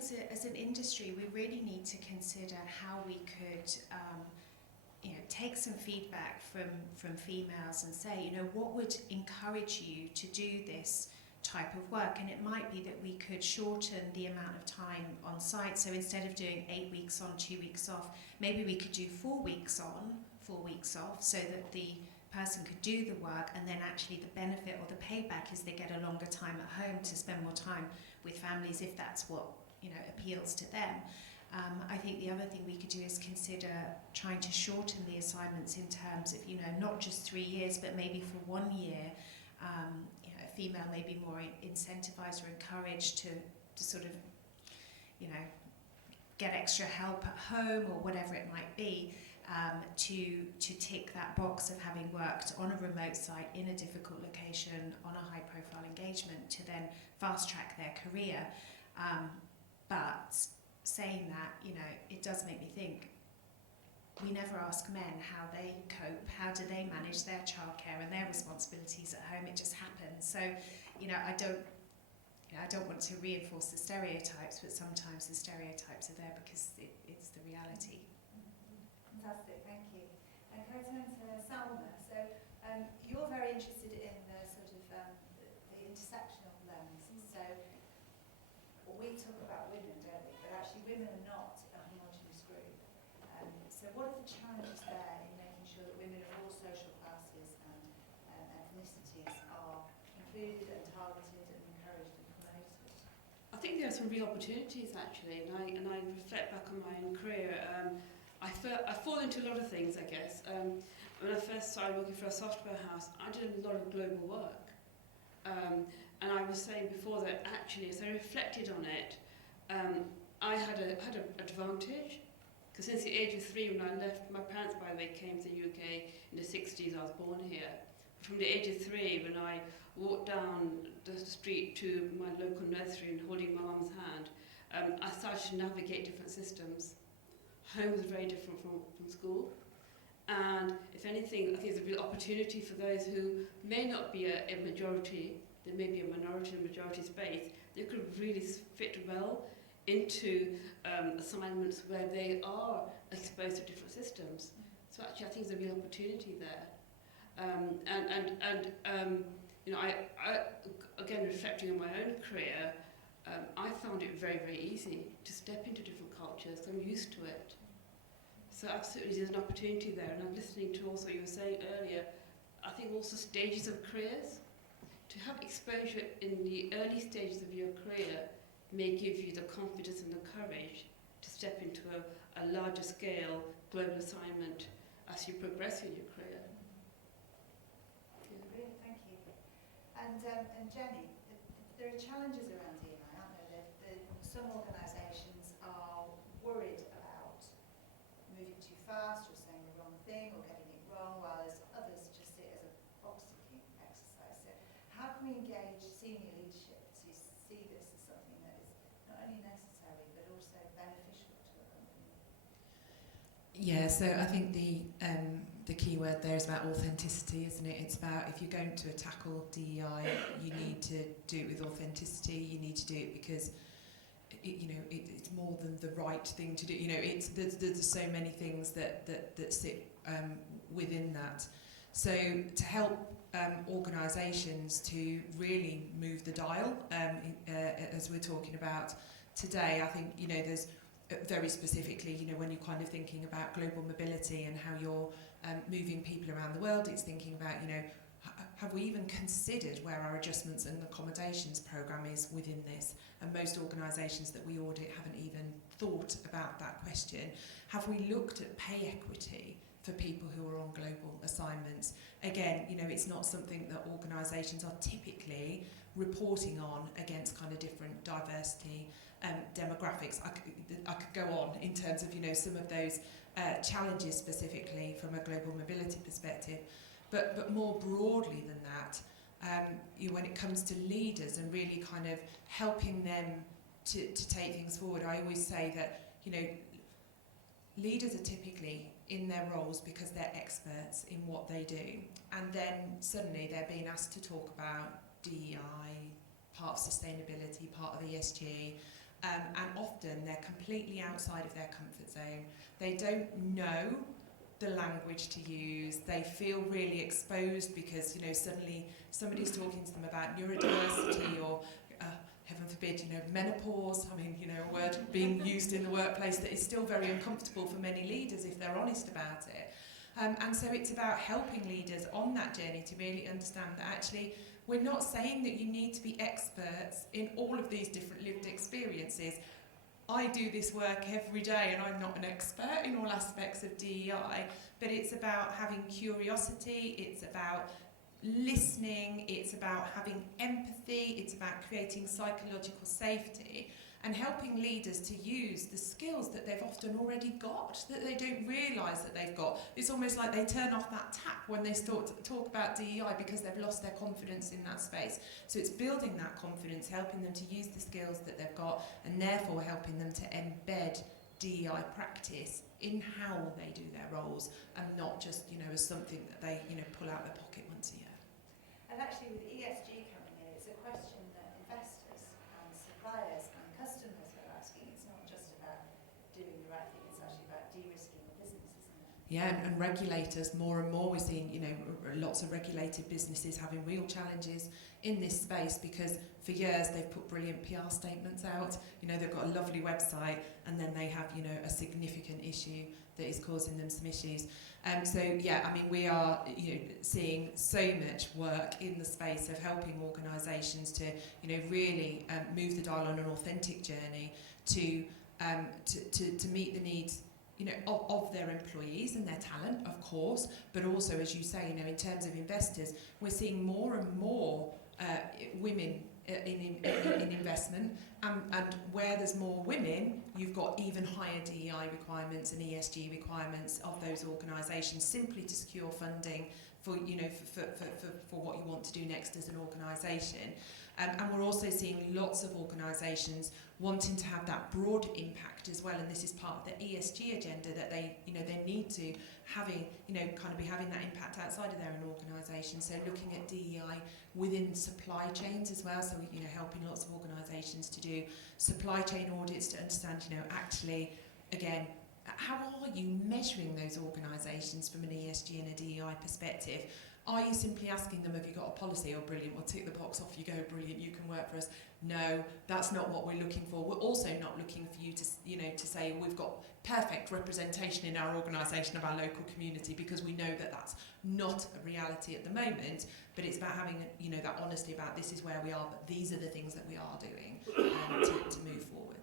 as an industry, we really need to consider how we could take some feedback from females and say, what would encourage you to do this type of work? And it might be that we could shorten the amount of time on site. So instead of doing 8 weeks on, 2 weeks off, maybe we could do 4 weeks on, 4 weeks off, so that the person could do the work, and then actually the benefit or the payback is they get a longer time at home to spend more time with families if that's what appeals to them. I think the other thing we could do is consider trying to shorten the assignments in terms of, not just 3 years, but maybe for 1 year, a female may be more incentivized or encouraged to sort of, get extra help at home or whatever it might be, to tick that box of having worked on a remote site in a difficult location on a high profile engagement to then fast track their career. But saying that, it does make me think, we never ask men how they cope, how do they manage their childcare and their responsibilities at home. It just happens. So, I don't want to reinforce the stereotypes, but sometimes the stereotypes are there because it's the reality. Fantastic, thank you. And can I turn to Salma? So you're very interested in the sort of the intersectional lens. So we talk about women, don't we? But actually women are not a homogenous group. So what are the challenges there in making sure that women of all social classes and ethnicities are included and targeted and encouraged and promoted? I think there are some real opportunities actually, and I reflect back on my own career. I fall into a lot of things, I guess. When I first started working for a software house, I did a lot of global work. And I was saying before that actually, as I reflected on it, I had an advantage, because since the age of 3 when I left, my parents, by the way, came to the UK in the 60s, I was born here. From the age of 3, when I walked down the street to my local nursery and holding my mum's hand, I started to navigate different systems. Home was very different from school. And if anything, I think it's a real opportunity for those who may not be a majority, they may be a minority in a majority space, they could really fit well into assignments where they are exposed to different systems. So actually I think there's a real opportunity there. I again, reflecting on my own career, I found it very, very easy to step into different cultures. I'm used to it. So absolutely there's an opportunity there. And I'm listening to also what you were saying earlier, I think also stages of careers. To have exposure in the early stages of your career may give you the confidence and the courage to step into a larger scale global assignment as you progress in your career. Brilliant, thank you. And Jenny, there are challenges around DNI, aren't there? Some organisations are worried about moving too fast or saying the wrong thing or getting it wrong, while others just see it as a box-ticking exercise. So how can we engage senior leadership to see this as something that is not only necessary but also beneficial to a company? Yeah, so I think the key word there is about authenticity, isn't it? It's about, if you're going to tackle DEI, you need to do it with authenticity. You need to do it because it's more than the right thing to do. There's so many things that sit within that. So to help organisations to really move the dial, as we're talking about today, I think there's very specifically, when you're kind of thinking about global mobility and how you're moving people around the world, it's thinking about, have we even considered where our adjustments and accommodations programme is within this? And most organisations that we audit haven't even thought about that question. Have we looked at pay equity for people who are on global assignments? Again, it's not something that organisations are typically reporting on against kind of different diversity demographics. I could go on in terms of some of those challenges specifically from a global mobility perspective, but more broadly than that, when it comes to leaders and really kind of helping them to take things forward, I always say that leaders are typically in their roles because they're experts in what they do, and then suddenly they're being asked to talk about DEI, part of sustainability, part of ESG, and completely outside of their comfort zone. They don't know the language to use. They feel really exposed because, you know, suddenly somebody's talking to them about neurodiversity or, heaven forbid, you know, menopause. I mean, you know, a word being used in the workplace that is still very uncomfortable for many leaders if they're honest about it. And so it's about helping leaders on that journey to really understand that actually we're not saying that you need to be experts in all of these different lived experiences. I do this work every day and I'm not an expert in all aspects of DEI, but it's about having curiosity, it's about listening, it's about having empathy, it's about creating psychological safety and helping leaders to use the skills that they've often already got, that they don't realise that they've got. It's almost like they turn off that tap when they start to talk about DEI because they've lost their confidence in that space. So it's building that confidence, helping them to use the skills that they've got and therefore helping them to embed DEI practice in how they do their roles and not just, you know, as something that they, you know, pull out their pocket once a year. And actually with ESG coming in, it's a question that investors and suppliers and customers are asking. It's not just about doing the right thing, it's actually about de-risking the business, isn't it? Yeah, and regulators, more and more we're seeing, you know, lots of regulated businesses having real challenges in this space because for years they've put brilliant PR statements out, you know, they've got a lovely website and then they have, you know, a significant issue that is causing them some issues. So yeah, I mean, we are, you know, seeing so much work in the space of helping organisations to, you know, really move the dial on an authentic journey to meet the needs, you know, of their employees and their talent, of course, but also, as you say, you know, in terms of investors, we're seeing more and more women in investment, and where there's more women, you've got even higher DEI requirements and ESG requirements of those organisations simply to secure funding for, you know, for what you want to do next as an organisation. And we're also seeing lots of organisations wanting to have that broad impact as well, and this is part of the ESG agenda that they, you know, they need to having, you know, kind of be having that impact outside of their own organisation. So looking at DEI within supply chains as well, so, you know, helping lots of organisations to do supply chain audits to understand, you know, actually, again, how are you measuring those organisations from an ESG and a DEI perspective? Are you simply asking them, have you got a policy? Oh, brilliant, we'll tick the box off, you go, brilliant, you can work for us. No, that's not what we're looking for. We're also not looking for you to, you know, to say we've got perfect representation in our organisation of our local community, because we know that that's not a reality at the moment, but it's about having, you know, that honesty about this is where we are, but these are the things that we are doing to move forward.